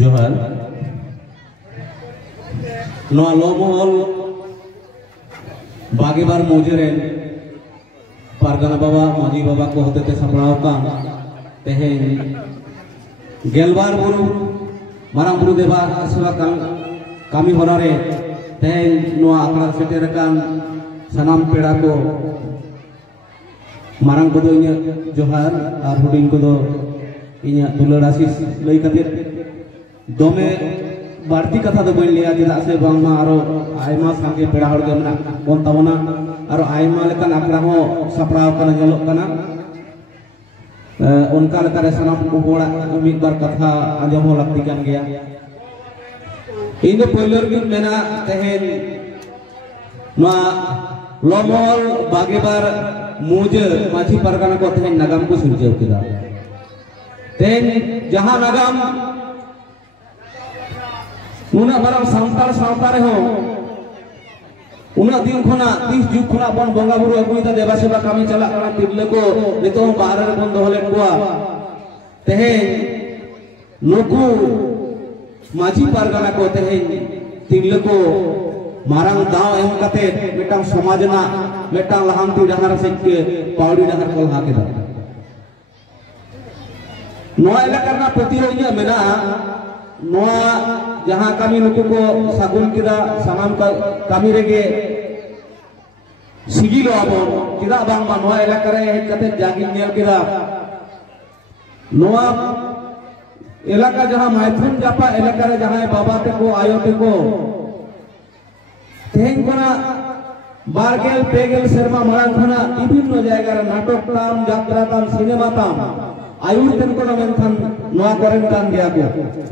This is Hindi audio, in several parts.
जोहार नवा लोमहल बागेबार मौजे पारगाना बाबा माजी बाबा को होते सापड़ाव तेहेन गेलबार बुरु मारांग बुरु देवा सेवा कामी होरारे तेहेन नवा आखड़ा सेटेरकान सनाम पेड़ा को मारांग को दो इन्या जोहार और हुडिंग को दो इन्या दुलर आशीष लई खातिर दोमे बारती कथा दो बन लिया चेदा से बांगमा आरो आयमा सांगे पेड़ा हड़ के मना बोन ताबोना आरो आयमा लेकान आखड़ा हो सापड़ाव कना जलोग कना उनका लेकारे सनाम को होड़ा मिद बार कथा आंजम हो लगती कान गया इन पहलर गिन मेना तेहेन मा लोमहल बागेबार मुजे माछी पारगाना को तेहेन नागाम को सिरजेव केदा तेहेन जहां नागाम उना बाराम सांतार सावता रहे हो उना दिन खना 30 जुग खना बन बंगा बुरु अगुइता देवा सेवा कामी चला कना तिरले को नितो बाहर रे बन दोहले कुआ तेहेन नुकु माछी पारगाना को तेहेन तिरले को मारांग दाव एम कते मेटांग समाजना मेटांग लहांती डहार से के पावड़ी डहार को लहा केदा नोआ इलाका प्रति होइया मेना नोआ जहां कमी नुकु को सागुन केदा सामान का कमी रेगे सिगिलो आबो केदा बांग मा नोआ इलाका रे हेज कते जागिन नेल केदा नोआ इलाका जहां मैथुन जापा इलाका रे जहां बाबा ते को आयो ते को तेहेन कोना बारगेल पेगेल शर्मा मारांग खना विभिन्न जायगा रे नाटक ताम यात्रा ताम सिनेमा ताम आयुर तेन को मेनखान नोआ करेन तान गया को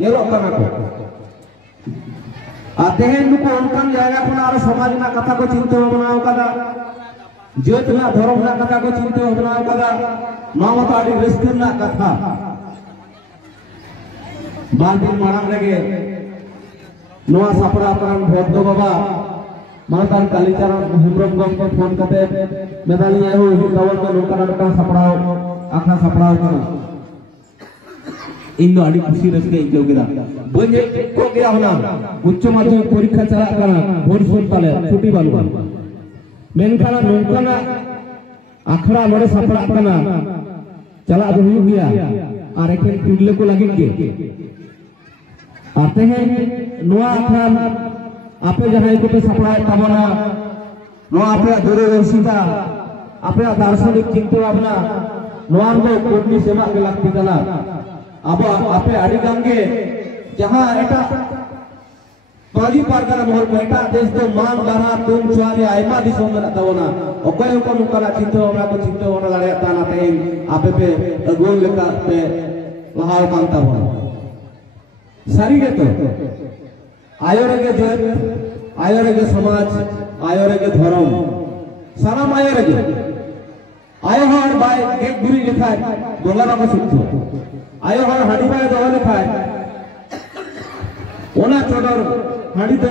येलो कना को तेहेन नुको उनकान जायगा खना आरो समाज ना कथा को चिंता बनाव कदा जेत ना धर्म ना कथा को चिंता बनाव कदा नोआ तो आडी रस्ते ना कथा बांदिन मारांग रेगे नोआ सापड़ा करन भोट दो बाबा मानतान कालीचरण हेमब्रम गम को फोन कते मेदाली आयो हिजु कावन को नोका नोका सापड़ाव आखा सापड़ाव कना इन दो आडी खुशी रसके इजो गेदा बजे को गया होना उच्च माध्यमिक परीक्षा चला कना भोर सोन पाले छुट्टी बालू मेनखाना नोकाना आखड़ा मोरे सापड़ा कना चला दो हुई गया और एकेन तिरले को लगिन के आते हैं नोआ आखड़ा आपे जहां को पे सप्लाई ताबना नो आपे दूरदर्शिता आपे दार्शनिक चिंता भावना नोआ को कोटनी सेवा के लगती कना अब आपे आडी गांगे जहां एटा पाजी पारगाना मोहर बेटा देश तो मान बहा तुम चुआरे आयमा दिसों में ताबना ओकय को नुकला चिंता हमरा को चिंता होना दाड़े ताना तेन आपे पे अगोल लेका पे लहाव कांता बना सारी गे तो आयोरेगे जत आयोरेगे समाज आयोरेगे धर्म सानाम आयोरेगे आयो हर बाय एक गुरी लिखाय बोलाना को सुनतो आयो हर हाडी बाय दवा लिखाय ओना चोदर हाडी ते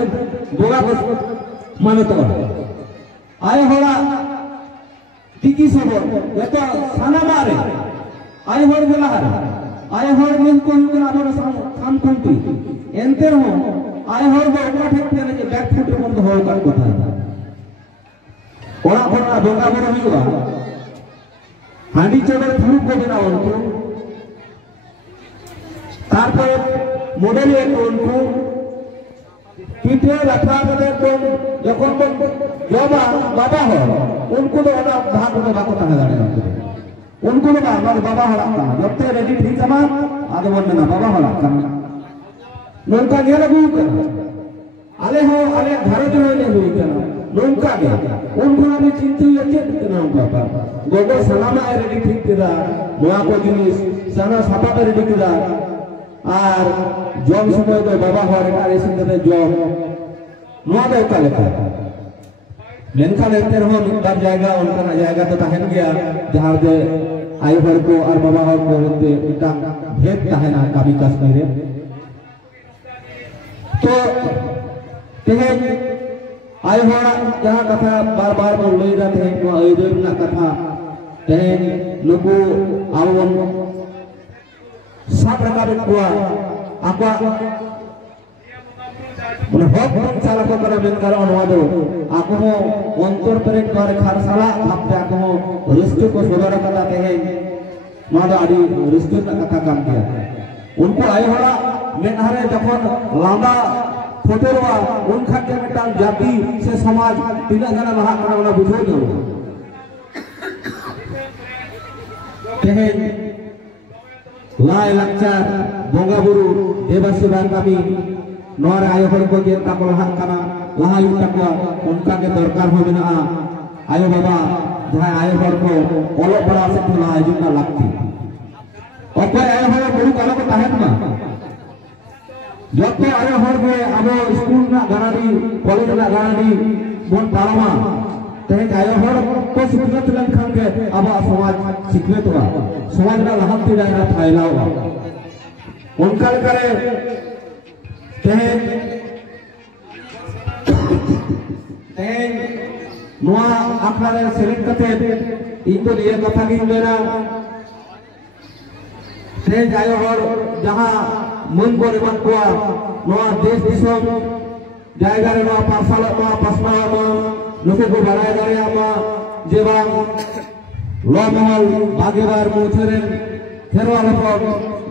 बोगा को मानतो आयो हरा टिकी सबो एतो सानाम आरे आयो हर गेला हर आयो हर मन को आबो साम कोंती एंते हो आय हर बो ओकरा ठेक ने जे बैक फुट रे बंद हो का कथा ओरा ओरा बोगा बोरा हुआ हांडी चोदर थुरु को बनाओ उनको तारपर मॉडल एक उनको पीठे रखा कदे को जखन को जोबा बाबा हो उनको तो ओना भाग को बाको ताना दाड़े उनको तो बाबा हला का जब ते रेडी ठीक समा आदो मन ना बाबा हला का नोंका गेल अगु आले हो आले घर जो ने हुई कना नोंका गे उनको ने चिंतु यचे कना बाबा गोगो सलामा रेडी ठीक केदा नोआ को जिनिस साना सापा पे रेडी केदा आर जॉब समय तो बाबा हरे कारे सिंदे जॉब नोआ दे का लेका मेनखान एते रहो बार जाएगा उनका जाएगा तो तहन गया जहां दे आयो हर को और बाबा हर को होते इटा भेद तहना काबी कश्मीर तो तेहेन आय होना जहां कथा बार बार को लई जाते हैं को आयोजन ना कथा तेहेन नुकु आववन सब रकाब कुआ आपा মানে হক চালাক করে মেনকার অনুবাদ আকো অন্তর পেরে করে খারসালা ভাবতে আকো রিস্ক को সদর কথা তেহে নদা আদি রিস্ক কথা কাম কিয়া उनको आय हरा मेनहारे जखन लांदा फोटोवा उनखा के मिटाल जाति से समाज तीना जना लहा करना बुझो दो तेहे लाई लक्चर बोंगा बुरु देवा सेवा कमी नोर आय हर को जे ता लहा कना लहा युटा को उनका के दरकार हो बिना आयो बाबा जहां आय हर को ओलो बड़ा से लहा जुना लगती অকয় আয় হল বহু কালো को তাহেন না যত আয় হল গে আবো স্কুল না গানাডি কলেজ না গানাডি বন পারমা তেহে আয় হল को শিক্ষিত লেনখান গে আবো সমাজ শিক্ষিত হওয়া সমাজ না লাহান্তি না ফাইলাও উনকাল করে তেহে তেহে নোয়া আপনারে সিলেক্ট করতে ইতো নিয়ে কথা কি মেরা से जाय हर जहां मन को एमन को नोआ देश दिसम जायगा रे नोआ पारसाल नोआ पासमा लोके को बाराय दारे आमा जेबा लमहल बागेबार मोचरेन खेरवाल पर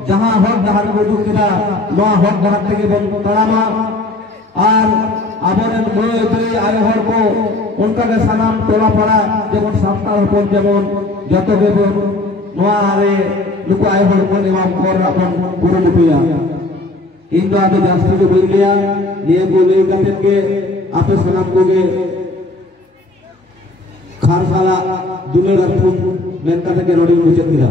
जहां हक दहार को दुकिदा नोआ हक दहार तेगे बन तड़ामा और आबरेन मोय दई आय हर को उनका के सनाम टोला पड़ा जेमन साप्ताह पर जेमन जतो गेबन नोआ रे लुको आय हर को निवाम कर अपन गुरु लुपिया इन तो आते जास्ती को बोल लिया ये बोले कहते के आपे सलाम को गे खारसाला दुले रखूं मेनका के रोडी मुझे दिया